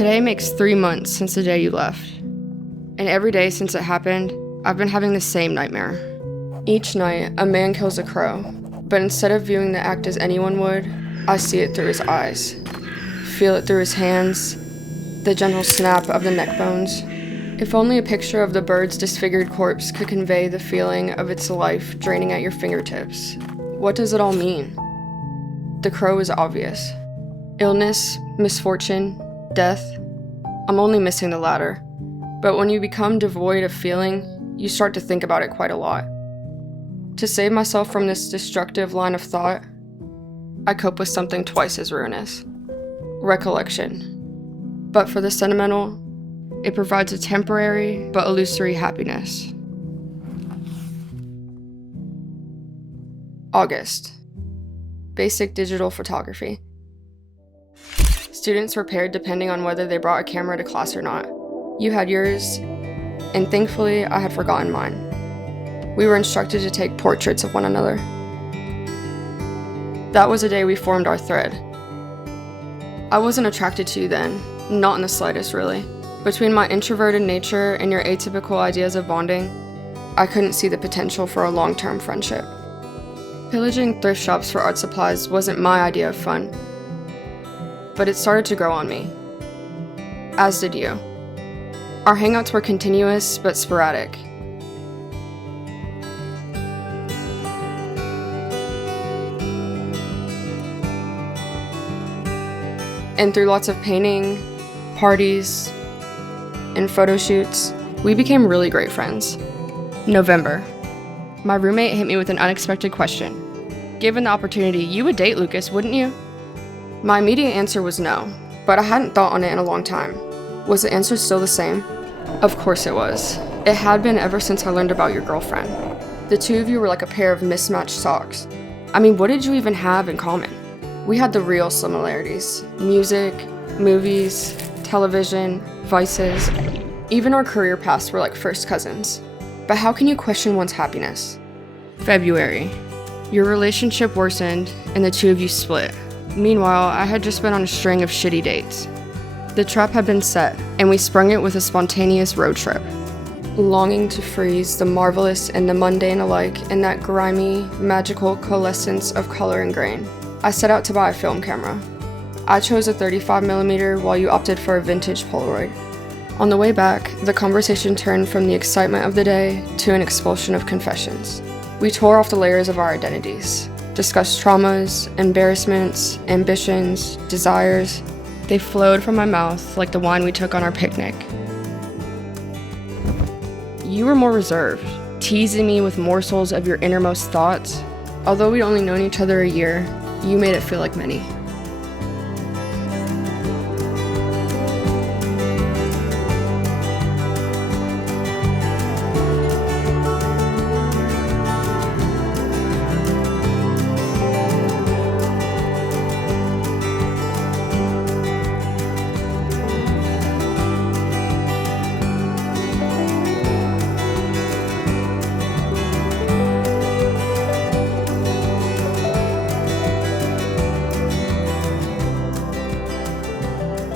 Today makes 3 months since the day you left. And every day since it happened, I've been having the same nightmare. Each night, a man kills a crow, but instead of viewing the act as anyone would, I see it through his eyes, feel it through his hands, the gentle snap of the neck bones. If only a picture of the bird's disfigured corpse could convey the feeling of its life draining at your fingertips. What does it all mean? The crow is obvious. Illness, misfortune, death. I'm only missing the latter. But when you become devoid of feeling, you start to think about it quite a lot. To save myself from this destructive line of thought, I cope with something twice as ruinous. Recollection. But for the sentimental, it provides a temporary but illusory happiness. August. Basic digital photography. Students were paired depending on whether they brought a camera to class or not. You had yours, and thankfully I had forgotten mine. We were instructed to take portraits of one another. That was the day we formed our thread. I wasn't attracted to you then, not in the slightest really. Between my introverted nature and your atypical ideas of bonding, I couldn't see the potential for a long-term friendship. Pillaging thrift shops for art supplies wasn't my idea of fun, but it started to grow on me, as did you. Our hangouts were continuous but sporadic. And through lots of painting, parties, and photo shoots, we became really great friends. November. My roommate hit me with an unexpected question. Given the opportunity, you would date Lucas, wouldn't you? My immediate answer was no, but I hadn't thought on it in a long time. Was the answer still the same? Of course it was. It had been ever since I learned about your girlfriend. The two of you were like a pair of mismatched socks. I mean, what did you even have in common? We had the real similarities. Music, movies, television, vices. Even our career paths were like first cousins. But how can you question one's happiness? February. Your relationship worsened and the two of you split. Meanwhile, I had just been on a string of shitty dates. The trap had been set, and we sprung it with a spontaneous road trip. Longing to freeze the marvelous and the mundane alike in that grimy, magical coalescence of color and grain, I set out to buy a film camera. I chose a 35mm while you opted for a vintage Polaroid. On the way back, the conversation turned from the excitement of the day to an expulsion of confessions. We tore off the layers of our identities, discussed traumas, embarrassments, ambitions, desires. They flowed from my mouth like the wine we took on our picnic. You were more reserved, teasing me with morsels of your innermost thoughts. Although we'd only known each other a year, you made it feel like many.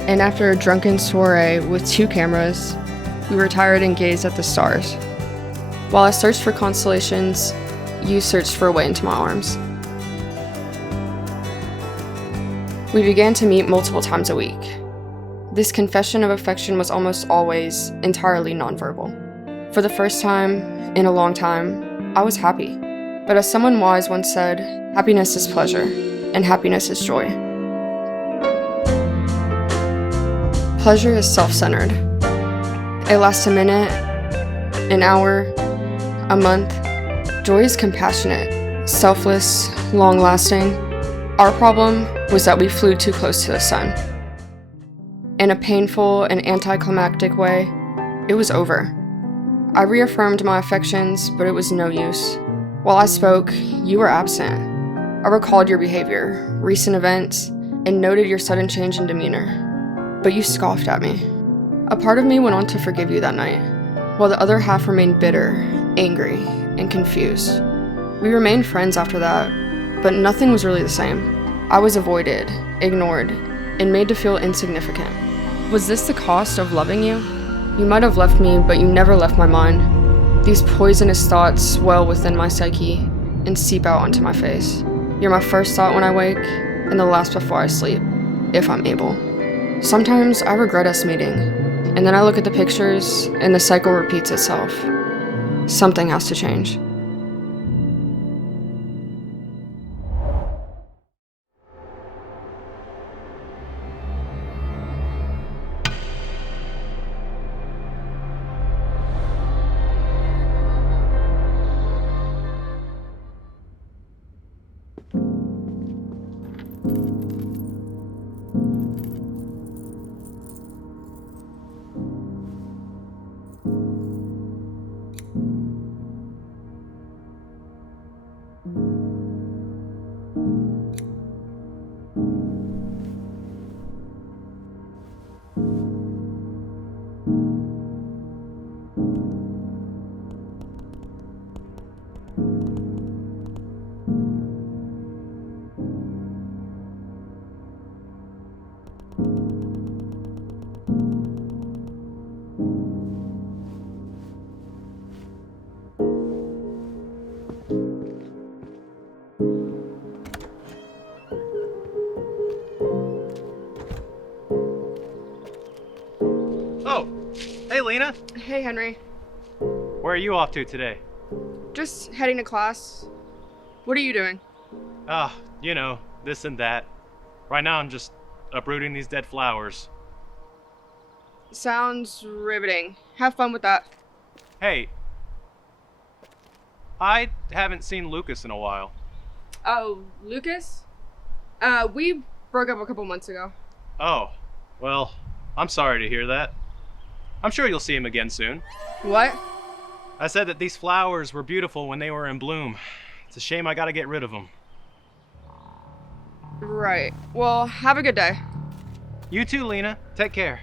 And after a drunken soiree with 2 cameras, we retired and gazed at the stars. While I searched for constellations, you searched for a way into my arms. We began to meet multiple times a week. This confession of affection was almost always entirely nonverbal. For the first time in a long time, I was happy. But as someone wise once said, happiness is pleasure, and happiness is joy. Pleasure is self-centered. It lasts a minute, an hour, a month. Joy is compassionate, selfless, long-lasting. Our problem was that we flew too close to the sun. In a painful and anticlimactic way, it was over. I reaffirmed my affections, but it was no use. While I spoke, you were absent. I recalled your behavior, recent events, and noted your sudden change in demeanor. But you scoffed at me. A part of me went on to forgive you that night, while the other half remained bitter, angry, and confused. We remained friends after that, but nothing was really the same. I was avoided, ignored, and made to feel insignificant. Was this the cost of loving you? You might have left me, but you never left my mind. These poisonous thoughts swell within my psyche and seep out onto my face. You're my first thought when I wake, and the last before I sleep, if I'm able. Sometimes I regret us meeting, and then I look at the pictures, and the cycle repeats itself. Something has to change. Oh, hey Lena. Hey, Henry. Where are you off to today? Just heading to class. What are you doing? This and that. Right now I'm just uprooting these dead flowers. Sounds riveting. Have fun with that. Hey, I haven't seen Lucas in a while. Oh, Lucas? We broke up a couple months ago. Oh, well, I'm sorry to hear that. I'm sure you'll see him again soon. What? I said that these flowers were beautiful when they were in bloom. It's a shame I gotta get rid of them. Right. Well, have a good day. You too, Lena. Take care.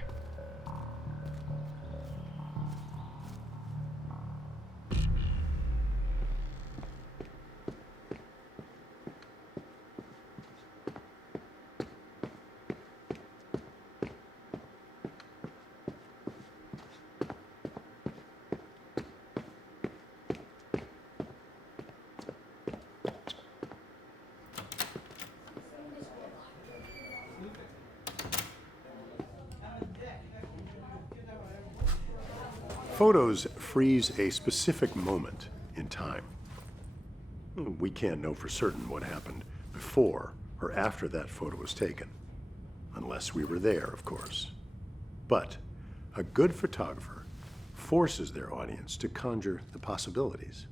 Photos freeze a specific moment in time. We can't know for certain what happened before or after that photo was taken, unless we were there, of course. But a good photographer forces their audience to conjure the possibilities.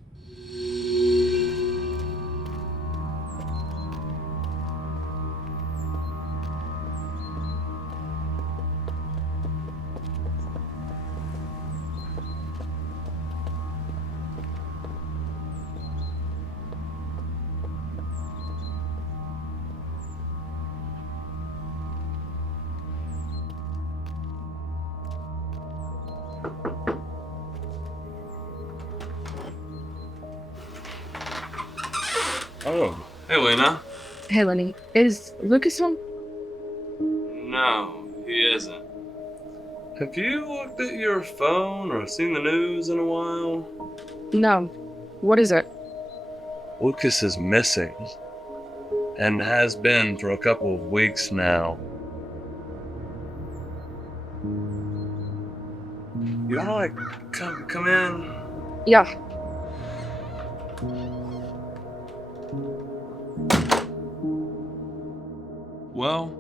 Oh, hey Lena. Hey, Lenny. Is Lucas home? No, he isn't. Have you looked at your phone or seen the news in a while? No. What is it? Lucas is missing. And has been for a couple of weeks now. You wanna come in? Yeah. Well,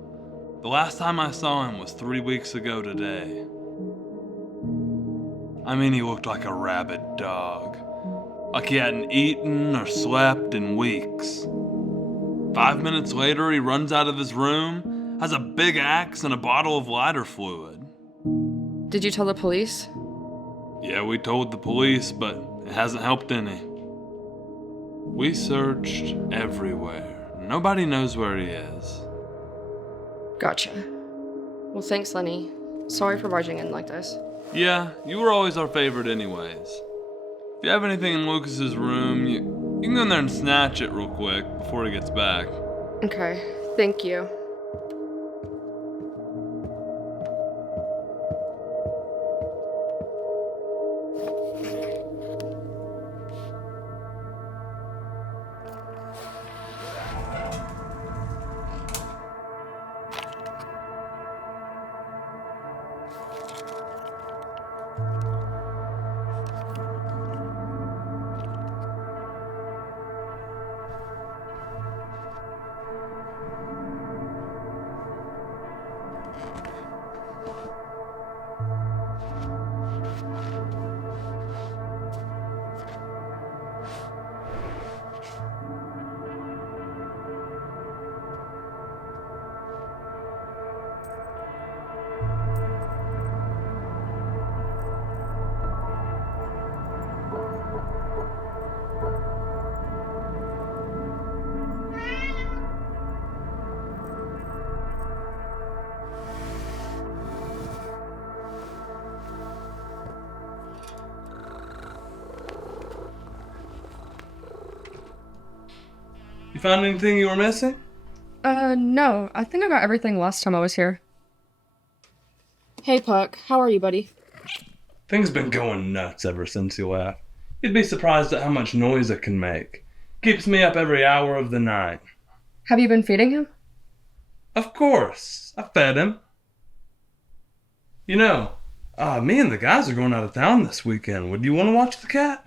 the last time I saw him was 3 weeks ago today. I mean, he looked like a rabid dog. Like he hadn't eaten or slept in weeks. 5 minutes later, he runs out of his room, has a big axe and a bottle of lighter fluid. Did you tell the police? Yeah, we told the police, but it hasn't helped any. We searched everywhere. Nobody knows where he is. Gotcha. Well, thanks, Lenny. Sorry for barging in like this. Yeah, you were always our favorite anyways. If you have anything in Lucas's room, you can go in there and snatch it real quick before he gets back. Okay, thank you. You found anything you were missing? No. I think I got everything last time I was here. Hey, Puck. How are you, buddy? Things been going nuts ever since you left. You'd be surprised at how much noise it can make. Keeps me up every hour of the night. Have you been feeding him? Of course. I fed him. You know, me and the guys are going out of town this weekend. Would you want to watch the cat?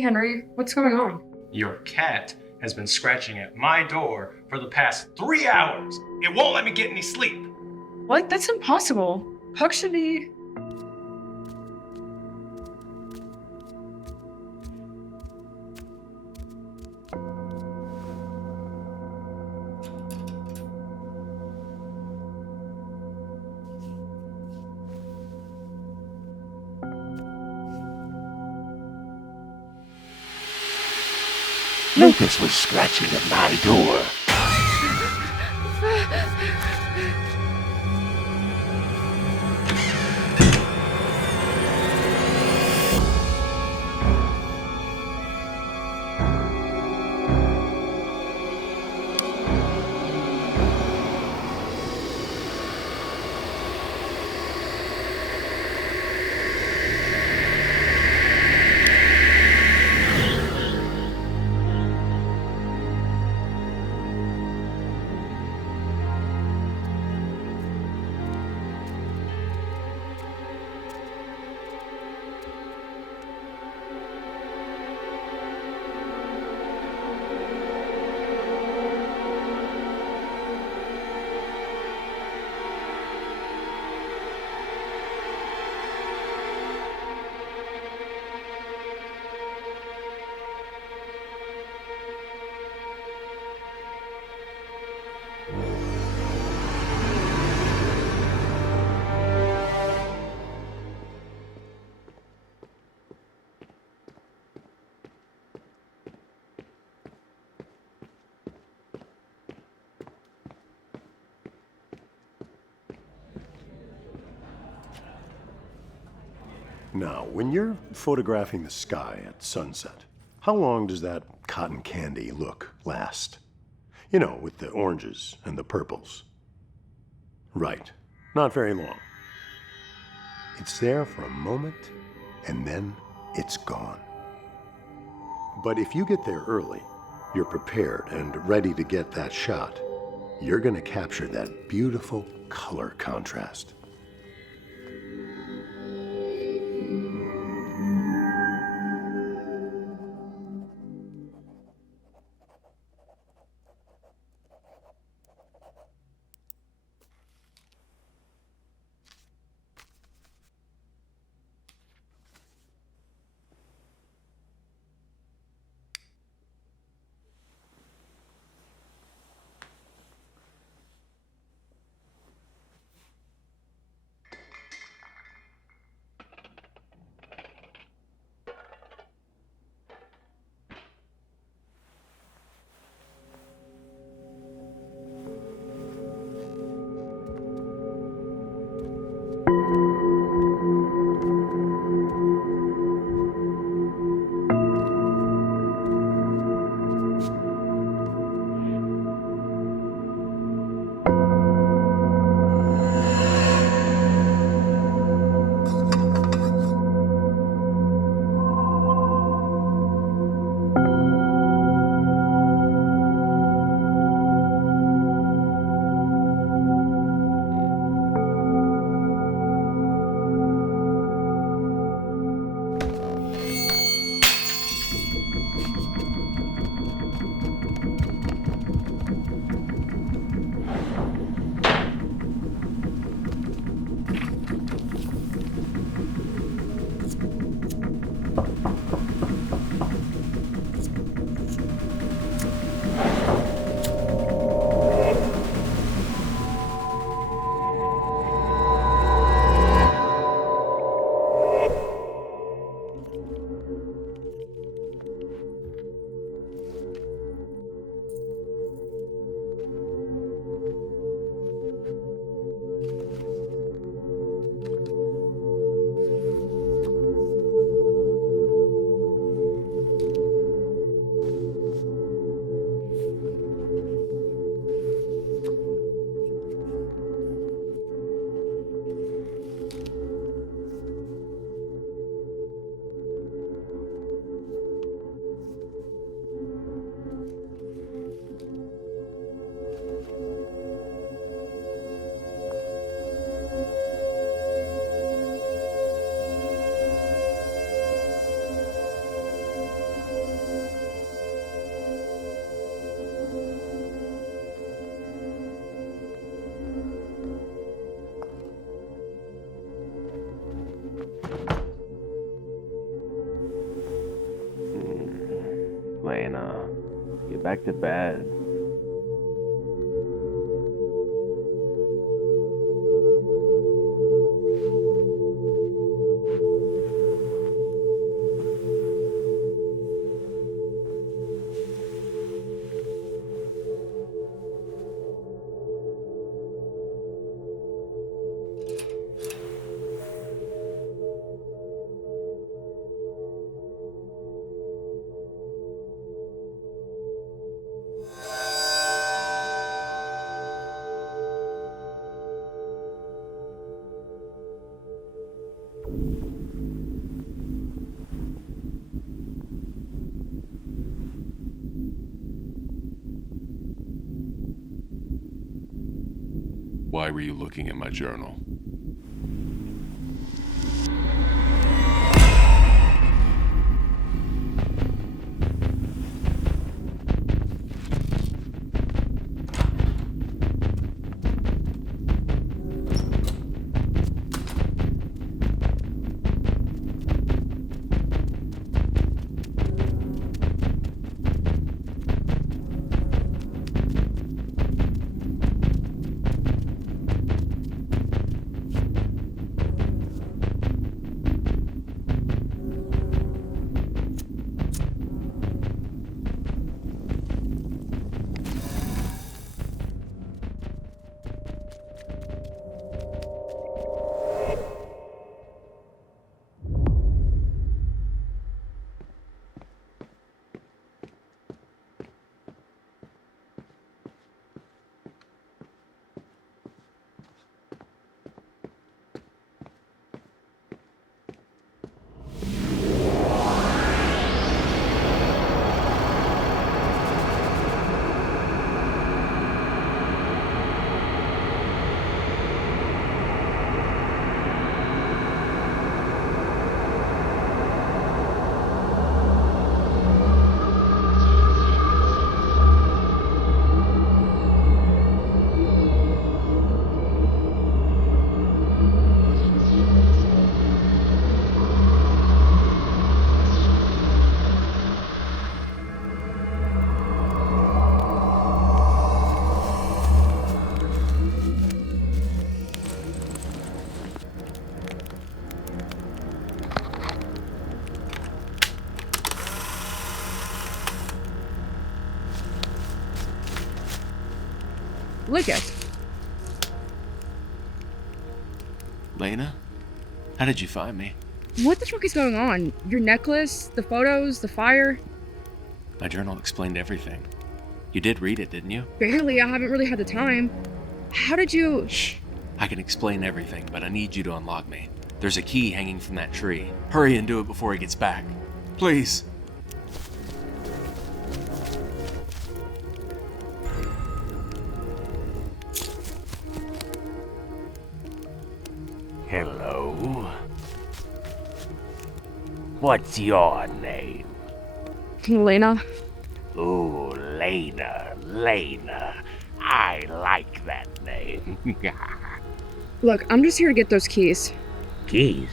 Hey, Henry, what's going on? Your cat has been scratching at my door for the past 3 hours. It won't let me get any sleep. What? That's impossible. Puck should be... Lucas was scratching at my door. Now, when you're photographing the sky at sunset, how long does that cotton candy look last? You know, with the oranges and the purples. Right. Not very long. It's there for a moment, and then it's gone. But if you get there early, you're prepared and ready to get that shot, you're going to capture that beautiful color contrast. Lena. Get back to bed. Why were you looking at my journal? Look it. Lena? How did you find me? What the fuck is going on? Your necklace, the photos, the fire? My journal explained everything. You did read it, didn't you? Barely, I haven't really had the time. How did you... Shh. I can explain everything, but I need you to unlock me. There's a key hanging from that tree. Hurry and do it before he gets back. Please. Hello? What's your name? Lena? Ooh, Lena. I like that name. Look, I'm just here to get those keys. Keys?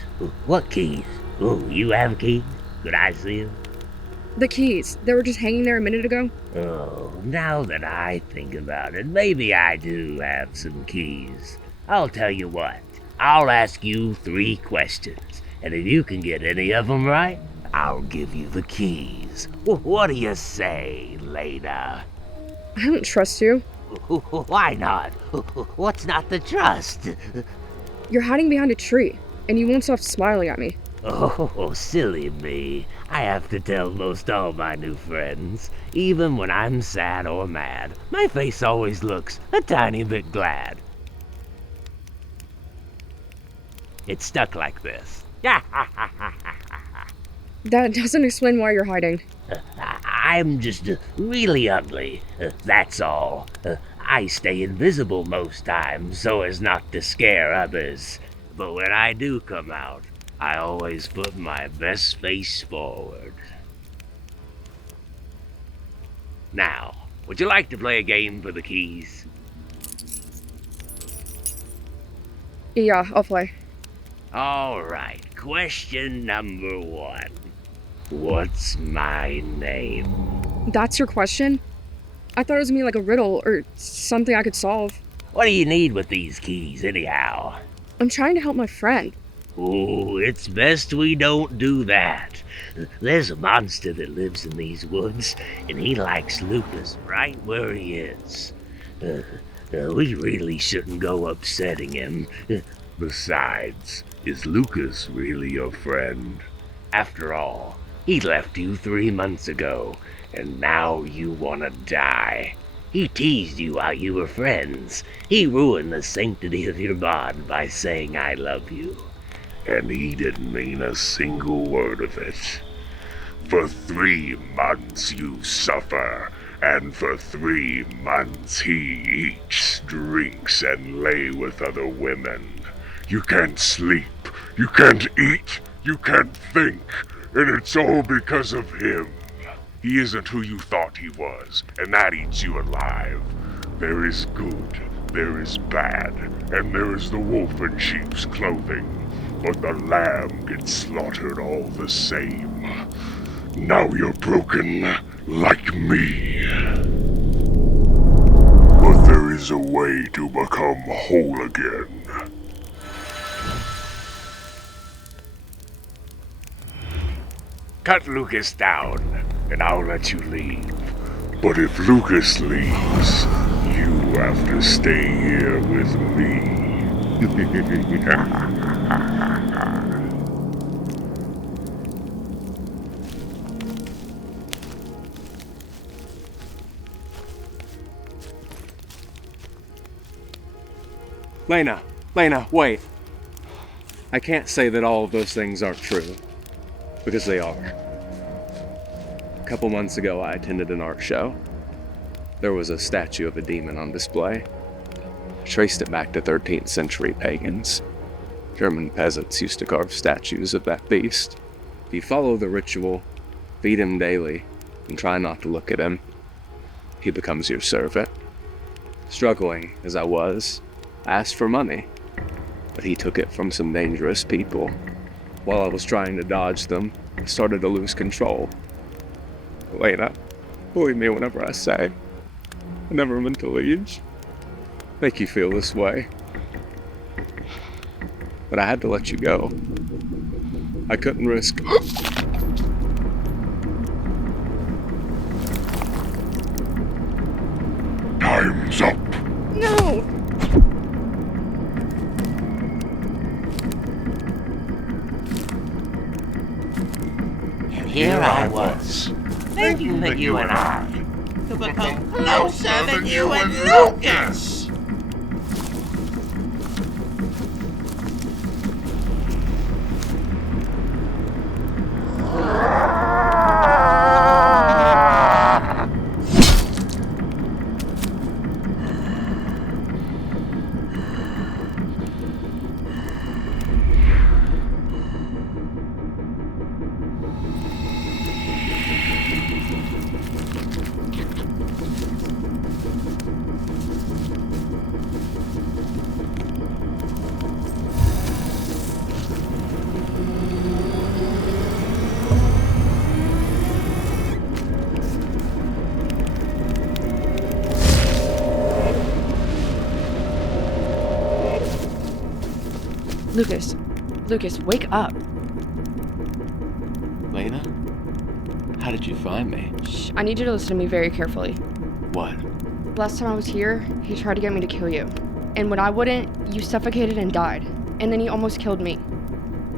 What keys? Ooh, you have keys? Could I see them? The keys. They were just hanging there a minute ago. Oh, now that I think about it, maybe I do have some keys. I'll tell you what. I'll ask you 3 questions, and if you can get any of them right, I'll give you the keys. What do you say, Lena? I don't trust you. Why not? What's not to trust? You're hiding behind a tree, and you won't stop smiling at me. Oh, silly me. I have to tell most all my new friends. Even when I'm sad or mad, my face always looks a tiny bit glad. It's stuck like this. That doesn't explain why you're hiding. I'm just really ugly, that's all. I stay invisible most times so as not to scare others. But when I do come out, I always put my best face forward. Now, would you like to play a game for the keys? Yeah, I'll play. All right, question number 1. What's my name? That's your question? I thought it was gonna be like a riddle or something I could solve. What do you need with these keys, anyhow? I'm trying to help my friend. Oh, it's best we don't do that. There's a monster that lives in these woods, and he likes Lucas right where he is. We really shouldn't go upsetting him. Besides, is Lucas really your friend? After all, he left you 3 months ago, and now you want to die. He teased you while you were friends. He ruined the sanctity of your bond by saying I love you. And he didn't mean a single word of it. For 3 months you suffer, and for 3 months he eats, drinks, and lay with other women. You can't sleep, you can't eat, you can't think, and it's all because of him. He isn't who you thought he was, and that eats you alive. There is good, there is bad, and there is the wolf in sheep's clothing. But the lamb gets slaughtered all the same. Now you're broken, like me. But there is a way to become whole again. Cut Lucas down, and I'll let you leave. But if Lucas leaves, you have to stay here with me. Lena, wait. I can't say that all of those things aren't true, because they are. A couple months ago, I attended an art show. There was a statue of a demon on display. I traced it back to 13th century pagans. German peasants used to carve statues of that beast. If you follow the ritual, feed him daily, and try not to look at him, he becomes your servant. Struggling as I was, I asked for money, but he took it from some dangerous people. While I was trying to dodge them, I started to lose control. Lena, believe me whenever I say, I never meant to leave. Make you feel this way. But I had to let you go. I couldn't risk... Time's up. No! And here I was, thinking that you and I could become closer than you and Lucas. Lucas, wake up. Lena? How did you find me? Shh, I need you to listen to me very carefully. What? Last time I was here, he tried to get me to kill you. And when I wouldn't, you suffocated and died. And then he almost killed me.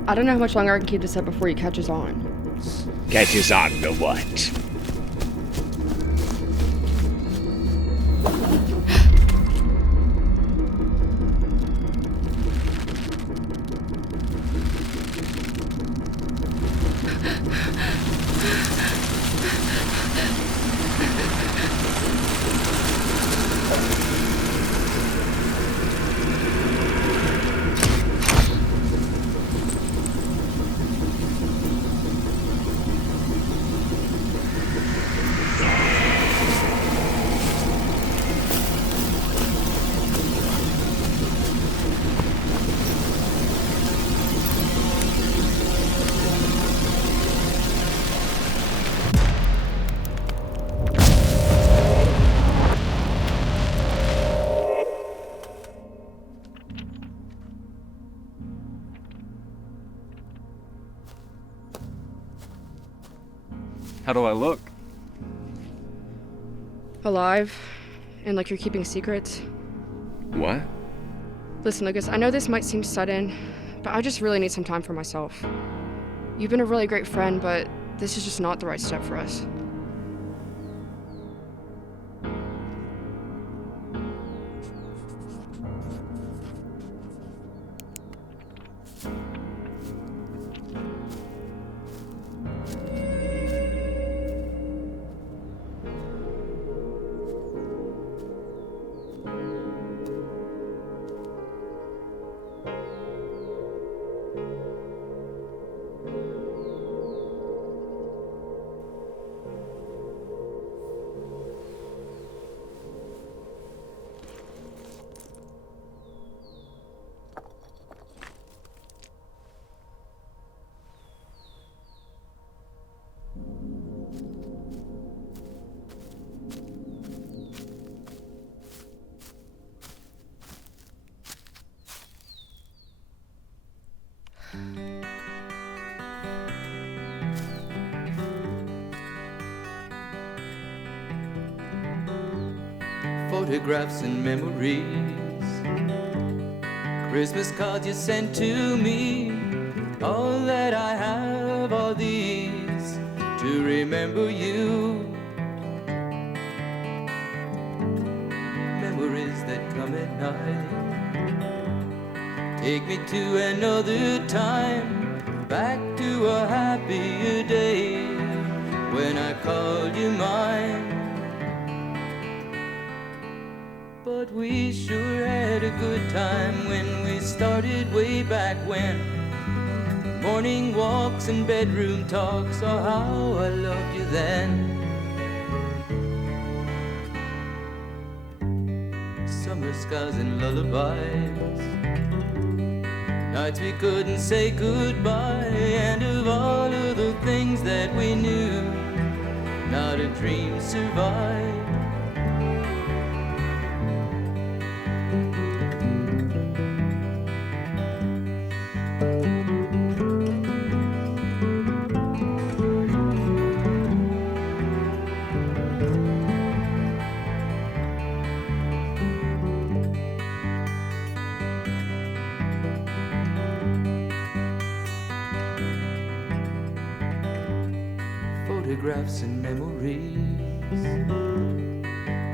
I don't know how much longer I can keep this up before he catches on. Catches on to what? How do I look? Alive, and like you're keeping secrets. What? Listen, Lucas, I know this might seem sudden, but I just really need some time for myself. You've been a really great friend, but this is just not the right step for us. Photographs and memories, Christmas cards you sent to me. All that I have are these to remember you. Memories that come at night take me to another time, back to a happier day when I called you mine. But we sure had a good time when we started way back when. Morning walks and bedroom talks, oh how I loved you then. Summer skies and lullabies, nights we couldn't say goodbye, and of all of the things that we knew, not a dream survived. Photographs and memories,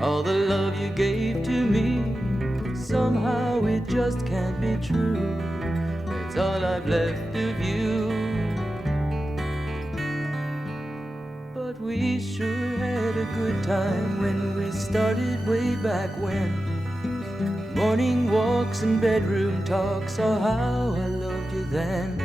all the love you gave to me, somehow it just can't be true. It's all I've left of you. But we sure had a good time when we started way back when. Morning walks and bedroom talks, oh how I loved you then.